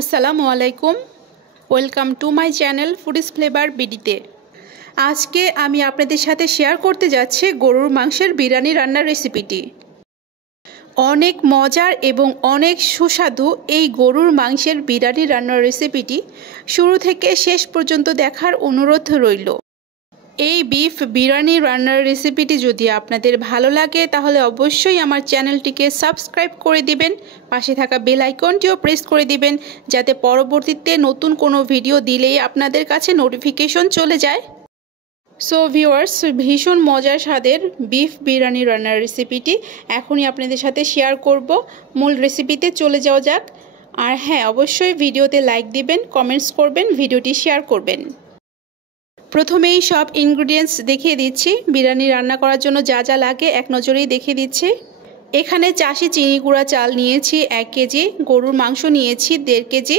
আসসালামু আলাইকুম, welcome to my channel foodies flavour বিডিতে। আজকে আমি আপনাদের সাথে শেয়ার করতে যাচ্ছি গরুর মাংসের বিরিয়ানি রান্নার রেসিপিটি। অনেক মজার এবং অনেক সুস্বাদু এই গরুর মাংসের বিরিয়ানি রান্নার রেসিপিটি শুরু থেকে শেষ পর্যন্ত দেখার অনুরোধ রইল। এই বিফ বিরিয়ানি রান্নার রেসিপিটি যদি আপনাদের ভালো লাগে তাহলে অবশ্যই আমার চ্যানেলটিকে সাবস্ক্রাইব করে দিবেন, পাশে থাকা বেল আইকনটিও প্রেস করে দিবেন যাতে পরবর্তীতে নতুন কোনো ভিডিও দিলেই আপনাদের কাছে নোটিফিকেশন চলে যায়। সো ভিউয়ার্স, ভীষণ মজার স্বাদের বিফ বিরিয়ানি রান্নার রেসিপিটি এখনই আপনাদের সাথে শেয়ার করব। মূল রেসিপিতে চলে যাওয়া যাক। আর হ্যাঁ, অবশ্যই ভিডিওতে লাইক দিবেন, কমেন্টস করবেন, ভিডিওটি শেয়ার করবেন। প্রথমেই সব ইনগ্রেডিয়েন্টস দেখিয়ে দিচ্ছি। বিরিয়ানি রান্না করার জন্য যা যা লাগে এক নজরেই দেখিয়ে দিচ্ছি। এখানে চাষি চিনি গুঁড়া চাল নিয়েছি 1 কেজি, গরুর মাংস নিয়েছি 1.5 কেজি,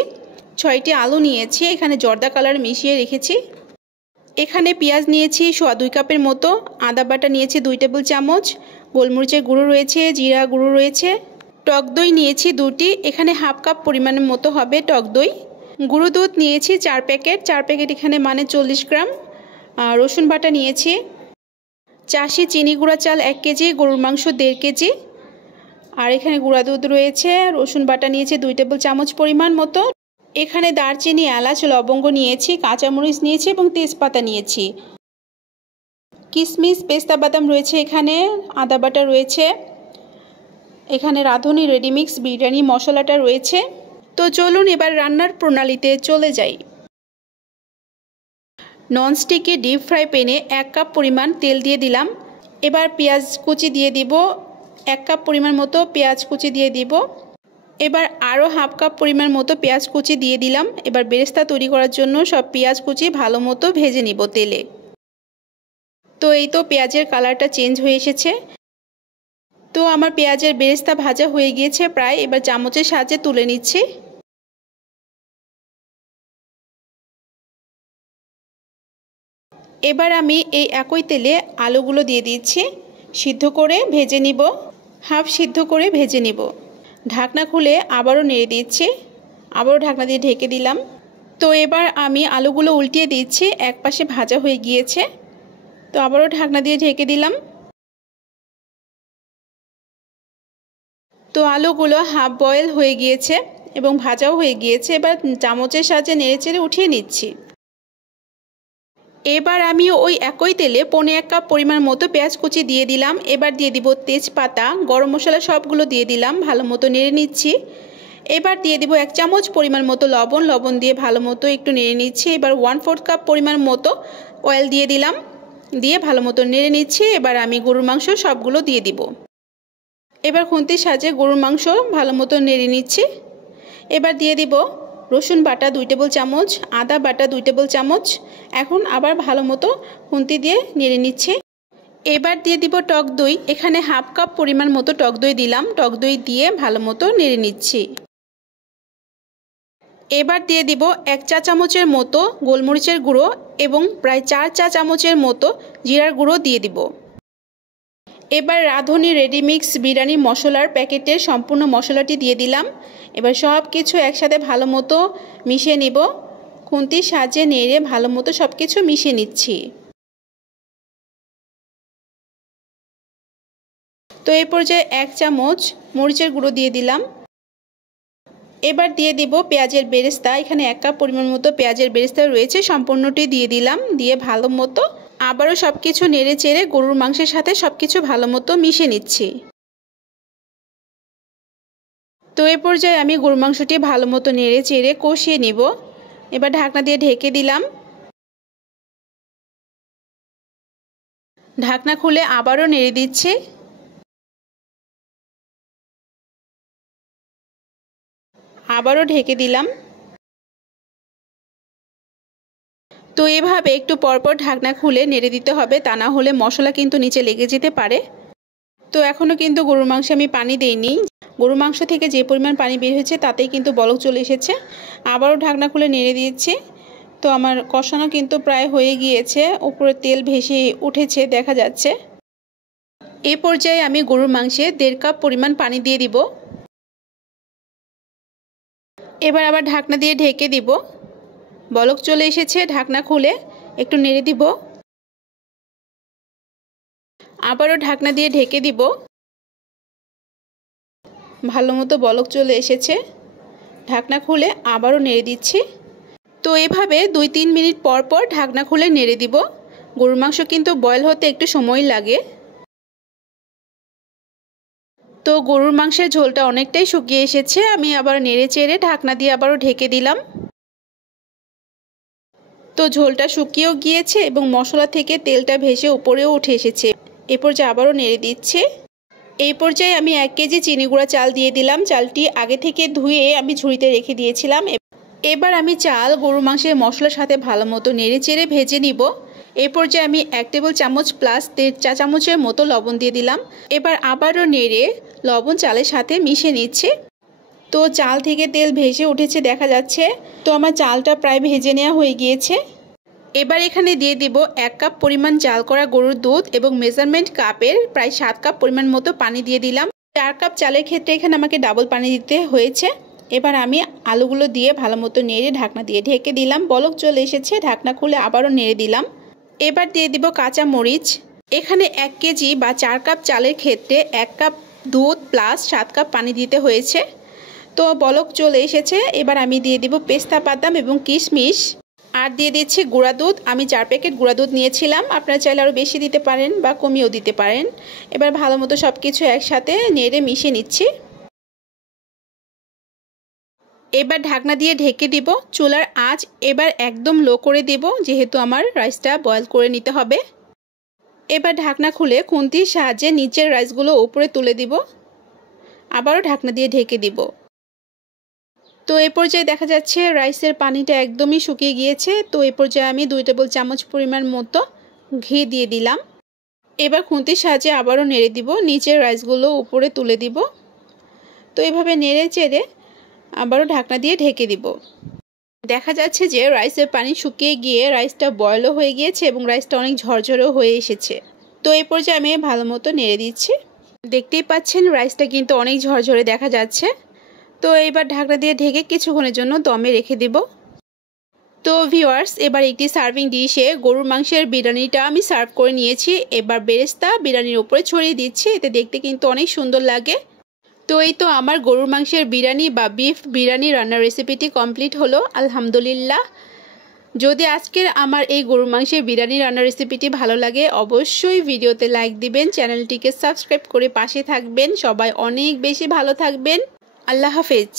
6টি আলু নিয়েছি, এখানে জর্দা কালার মিশিয়ে রেখেছি। এখানে পেঁয়াজ নিয়েছি 2 কাপের মতো, আদা বাটা নিয়েছি 2 টেবিল চামচ, গোলমরিচের গুঁড়ো রয়েছে, জিরা গুঁড়ো রয়েছে, টক দই নিয়েছি 2টি, এখানে হাফ কাপ পরিমাণের মতো হবে টক দই। গুঁড়ো দুধ নিয়েছি 4 প্যাকেট, 4 প্যাকেট এখানে মানে 40 গ্রাম। রসুন বাটা নিয়েছি, চাষি চিনি গুঁড়া চাল 1 কেজি, গরুর মাংস 1.5 কেজি, আর এখানে গুঁড়া দুধ রয়েছে, রসুন বাটা নিয়েছি 2 টেবিল চামচ পরিমাণ মতো। এখানে দারচিনি, এলাচ, লবঙ্গ নিয়েছি, কাঁচামরিচ নিয়েছি এবং তেজপাতা নিয়েছি। কিশমিশ, পেস্তা বাদাম রয়েছে, এখানে আদা বাটা রয়েছে, এখানে রাঁধুনি রেডিমিক্স বিরিয়ানি মশলাটা রয়েছে। তো চলুন এবার রান্নার প্রণালীতে চলে যাই। ননস্টিকে ডিপ ফ্রাই প্যানে 1 কাপ পরিমাণ তেল দিয়ে দিলাম। এবার পেঁয়াজ কুচি দিয়ে দিব, 1 কাপ পরিমাণ মতো পেঁয়াজ কুচি দিয়ে দিব। এবার আরও হাফ কাপ পরিমাণ মতো পেঁয়াজ কুচি দিয়ে দিলাম। এবার বেরেস্তা তৈরি করার জন্য সব পেঁয়াজ কুচি ভালো মতো ভেজে নিব তেলে। তো এই তো পেঁয়াজের কালারটা চেঞ্জ হয়ে এসেছে। তো আমার পেঁয়াজের বেরেস্তা ভাজা হয়ে গিয়েছে প্রায়। এবার চামচের সাহায্যে তুলে নিচ্ছি। এবার আমি এই একই তেলে আলুগুলো দিয়ে দিচ্ছি, সিদ্ধ করে ভেজে নিব, হাফ সিদ্ধ করে ভেজে নিব। ঢাকনা খুলে আবারও নেড়ে দিচ্ছি, আবারও ঢাকনা দিয়ে ঢেকে দিলাম। তো এবার আমি আলুগুলো উল্টিয়ে দিচ্ছি, এক পাশে ভাজা হয়ে গিয়েছে। তো আবারও ঢাকনা দিয়ে ঢেকে দিলাম। তো আলুগুলো হাফ বয়েল হয়ে গিয়েছে এবং ভাজাও হয়ে গিয়েছে। এবার চামচের সাহায্যে নেড়ে চেড়ে উঠিয়ে নিচ্ছি। এবার আমি ওই একই তেলে 1.5 কাপ পরিমাণ মতো পেঁয়াজ কুচি দিয়ে দিলাম। এবার দিয়ে দিব তেজপাতা, গরম মশলা সবগুলো দিয়ে দিলাম, ভালো মতো নেড়ে নিচ্ছি। এবার দিয়ে দিব 1 চামচ পরিমাণ মতো লবণ দিয়ে ভালো মতো একটু নেড়ে নিচ্ছি। এবার 1/4 কাপ পরিমাণ মতো অয়েল দিয়ে দিলাম, দিয়ে ভালো মতো নেড়ে নিচ্ছি। এবার আমি গরুর মাংস সবগুলো দিয়ে দিব। এবার খুন্তির সাহায্যে গরুর মাংস ভালো মতো নেড়ে নিচ্ছি। এবার দিয়ে দিব রসুন বাটা 2 টেবিল চামচ, আদা বাটা 2 টেবিল চামচ। এখন আবার ভালো মতো খুন্তি দিয়ে নেড়ে নিচ্ছি। এবার দিয়ে দিব টক দই, এখানে হাফ কাপ পরিমাণ মতো টক দই দিলাম, টক দই দিয়ে ভালো মতো নেড়ে নিচ্ছি। এবার দিয়ে দিব 1 চা চামচের মতো গোলমরিচের গুঁড়ো এবং প্রায় 4 চা চামচের মতো জিরার গুঁড়ো দিয়ে দিব। এবার রাঁধুনি রেডিমিক্স বিরিয়ানি মশলার প্যাকেটের সম্পূর্ণ মশলাটি দিয়ে দিলাম। এবার সব কিছু একসাথে ভালো মতো মিশিয়ে নিব, খুন্তির সাহায্যে নেড়ে ভালো মতো সব কিছু মিশিয়ে নিচ্ছি। তো এই পর্যায়ে 1 চামচ মরিচের গুঁড়ো দিয়ে দিলাম। এবার দিয়ে দিব পেঁয়াজের বেরেস্তা, এখানে 1 কাপ পরিমাণ মতো পেঁয়াজের বেরেস্তা রয়েছে, সম্পূর্ণটি দিয়ে দিলাম। দিয়ে ভালো মতো আবারও সব কিছু নেড়ে চেড়ে গরুর মাংসের সাথে সব কিছু ভালো মতো মিশিয়ে নিচ্ছি। তো এই পর্যায়ে আমি গরুর মাংসটি ভালো মতো নেড়ে চেড়ে কষিয়ে নিব। এবার ঢাকনা দিয়ে ঢেকে দিলাম। ঢাকনা খুলে আবারও নেড়ে দিচ্ছি। আবারও ঢেকে দিলাম। তো এভাবে একটু পরপর ঢাকনা খুলে নেড়ে দিতে হবে, তা না হলে মশলা কিন্তু নিচে লেগে যেতে পারে। তো এখনও কিন্তু গরুর মাংসে আমি পানি দেইনি, গরুর মাংস থেকে যে পরিমাণ পানি বের হয়েছে তাতেই কিন্তু বলক চলে এসেছে। আবারও ঢাকনা খুলে নেড়ে দিয়েছি। তো আমার কষানো কিন্তু প্রায় হয়ে গিয়েছে, উপরে তেল ভেসে উঠেছে দেখা যাচ্ছে। এই পর্যায়ে আমি গরুর মাংসে 1.5 কাপ পরিমাণ পানি দিয়ে দিব। এবার আবার ঢাকনা দিয়ে ঢেকে দিব। বলক চলে এসেছে, ঢাকনা খুলে একটু নেড়ে দিব। আবারও ঢাকনা দিয়ে ঢেকে দিব। ভালো মতো বলক চলে এসেছে, ঢাকনা খুলে আবারও নেড়ে দিচ্ছি। তো এভাবে 2-3 মিনিট পর পর ঢাকনা খুলে নেড়ে দিব। গরুর মাংস কিন্তু বয়েল হতে একটু সময় লাগে। তো গরুর মাংসের ঝোলটা অনেকটাই শুকিয়ে এসেছে, আমি আবার নেড়ে চেড়ে ঢাকনা দিয়ে আবারও ঢেকে দিলাম। তো ঝোলটা শুকিয়েও গিয়েছে এবং মশলা থেকে তেলটা ভেসে উপরেও উঠে এসেছে। এই পর্যায়ে আবারও নেড়ে দিচ্ছি। এই পর্যায়ে আমি 1 কেজি চিনি গুঁড়া চাল দিয়ে দিলাম। চালটি আগে থেকে ধুয়ে আমি ঝুড়িতে রেখে দিয়েছিলাম। এবার আমি চাল গরুর মাংসের মশলার সাথে ভালো মতো নেড়ে চেড়ে ভেজে নিব। এই পর্যায়ে আমি 1 টেবিল চামচ প্লাস 1.5 চা চামচের মতো লবণ দিয়ে দিলাম। এবার আবারও নেড়ে লবণ চালের সাথে মিশিয়ে নিচ্ছি। তো চাল থেকে তেল ভেসে উঠেছে দেখা যাচ্ছে। তো আমার চালটা প্রায় ভেজে নেওয়া হয়ে গিয়েছে। এবার এখানে দিয়ে দিব 1 কাপ পরিমাণ জাল করা গরুর দুধ এবং মেজারমেন্ট কাপের প্রায় 7 কাপ পরিমাণ মতো পানি দিয়ে দিলাম। 4 কাপ চালের ক্ষেত্রে এখানে আমাকে ডাবল পানি দিতে হয়েছে। এবার আমি আলুগুলো দিয়ে ভালো মতো নেড়ে ঢাকনা দিয়ে ঢেকে দিলাম। বলক চলে এসেছে, ঢাকনা খুলে আবারও নেড়ে দিলাম। এবার দিয়ে দিব কাঁচা মরিচ। এখানে 1 কেজি বা 4 কাপ চালের ক্ষেত্রে 1 কাপ দুধ প্লাস 7 কাপ পানি দিতে হয়েছে। তো বলক চলে এসেছে। এবার আমি দিয়ে দিব পেস্তা বাদাম এবং কিশমিশ, আর দিয়ে দিচ্ছি গুঁড়া দুধ। আমি 4 প্যাকেট গুঁড়া দুধ নিয়েছিলাম, আপনারা চাইলে আরও বেশি দিতে পারেন বা কমিয়েও দিতে পারেন। এবার ভালো মতো সব কিছু একসাথে নেড়ে মিশিয়ে নিচ্ছি। এবার ঢাকনা দিয়ে ঢেকে দিব। চুলার আঁচ এবার একদম লো করে দেব, যেহেতু আমার রাইসটা বয়েল করে নিতে হবে। এবার ঢাকনা খুলে খুন্তির সাহায্যে নিচের রাইসগুলো উপরে তুলে দিব। আবারও ঢাকনা দিয়ে ঢেকে দিব। তো এই পর্যায়ে দেখা যাচ্ছে রাইসের পানিটা একদমই শুকিয়ে গিয়েছে। তো এই পর্যায়ে আমি 2 টেবিল চামচ পরিমাণ মতো ঘি দিয়ে দিলাম। এবার খুন্তির সাহায্যে আবারও নেড়ে দিব, নিচের রাইসগুলো উপরে তুলে দিব। তো এইভাবে নেড়ে চেড়ে আবারও ঢাকনা দিয়ে ঢেকে দিব। দেখা যাচ্ছে যে রাইসের পানি শুকিয়ে গিয়ে রাইসটা বয়েলও হয়ে গিয়েছে এবং রাইসটা অনেক ঝরঝরেও হয়ে এসেছে। তো এই পর্যায়ে আমি ভালো মতো নেড়ে দিচ্ছি। দেখতেই পাচ্ছেন রাইসটা কিন্তু অনেক ঝরঝরে দেখা যাচ্ছে। তো এবার ঢাকনা দিয়ে ঢেকে কিছুক্ষণের জন্য দমে রেখে দেব। তো ভিউয়ার্স, এবার একটি সার্ভিং ডিশে গরুর মাংসের বিরিয়ানিটা আমি সার্ভ করে নিয়েছি। এবার বেরেস্তা বিরিয়ানির উপরে ছড়িয়ে দিচ্ছি, এতে দেখতে কিন্তু অনেক সুন্দর লাগে। তো এই তো আমার গরুর মাংসের বিরিয়ানি বা বিফ বিরিয়ানি রান্নার রেসিপিটি কমপ্লিট হলো, আলহামদুলিল্লাহ। যদি আজকের আমার এই গরুর মাংসের বিরিয়ানি রান্নার রেসিপিটি ভালো লাগে অবশ্যই ভিডিওতে লাইক দিবেন, চ্যানেলটিকে সাবস্ক্রাইব করে পাশে থাকবেন। সবাই অনেক বেশি ভালো থাকবেন। আল্লাহ হাফেজ।